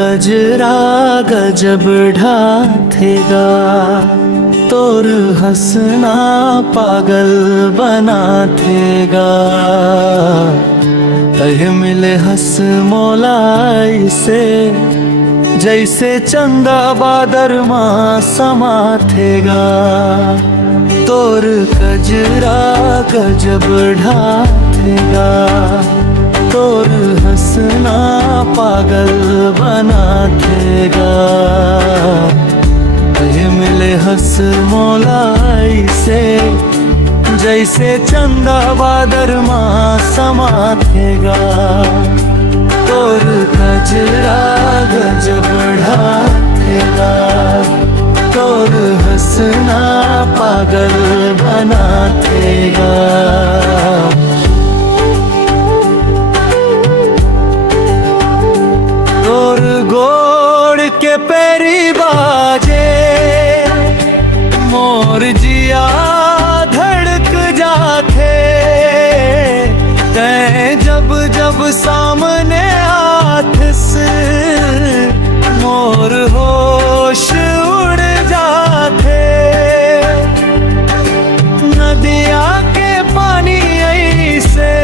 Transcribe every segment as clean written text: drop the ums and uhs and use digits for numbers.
कजरा गजब ढाथेगा, तोर हंसना पागल बनाथेगा। तह मिले हंस मोलाई से, जैसे चंदा बादर माँ समाथेगा। तोर कजरा गजब ढाथेगा, तोर हंसना पागल बनाथेगा। ये मिले हंस मोलाई से, जैसे चंदा बादर माँ समाथेगा। तोर कजरा गजब ढाथेगा, तोर हंसना पागल बनाथेगा। तोर गोड़ के पैरी बाजे, मोर जिया धड़क जाथे। तै जब जब सामने आथस, मोर होश उड़ जाथे। नदिया के पानी ऐसे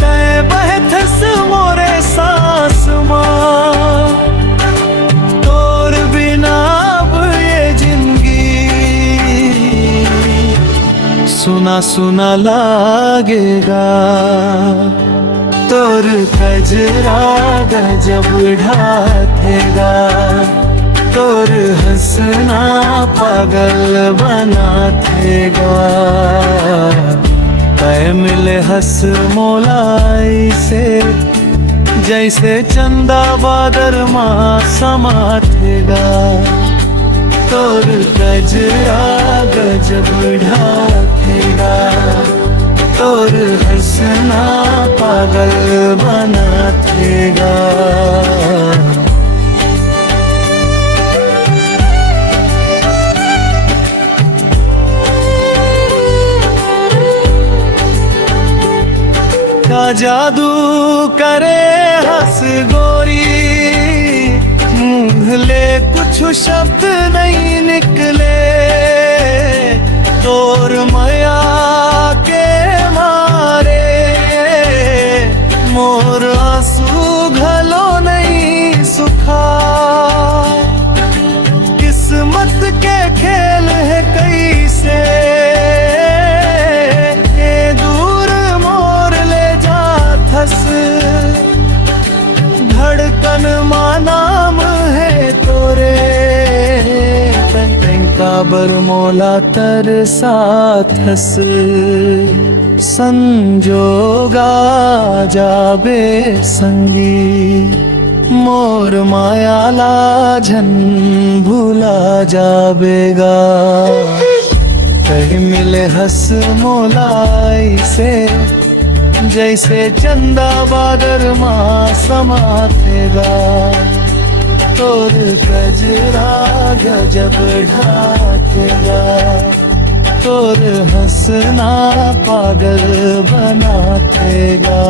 तै बहथस मोरे सांस मां। तोर बिना अब ये जिंदगी सुना सुना लागेगा। तोर कजरा गजब ढाथेगा, तोर हंसना पागल बनाथेगा। तै मिले हंस मोलाई से, जैसे चंदा बादर माँ समाथेगा। तोर कजरा गजब ढाथेगा, तोर हंसना पागल बनाथेगा। क्या जादू करे हंस गोरी, मुँह ले कुछ शब्द नहीं निकले। तोर माया के मारे मोर आंसू घलो नहीं सुखा। किस्मत के खेल है कैसे, दूर मोर ले जाथस। धड़कन माँ नाम है तोरे, काबर मोला तरसाथस। संजोगा जाबे संगी, मोर माया लाझन भूला जाबेगा। कहीं मिले हंस मोलाई से, जैसे चंदा बादर माँ समाथेगा। तोर कजरा गजब ढाथेगा, तोर हंसना पागल बनाथेगा।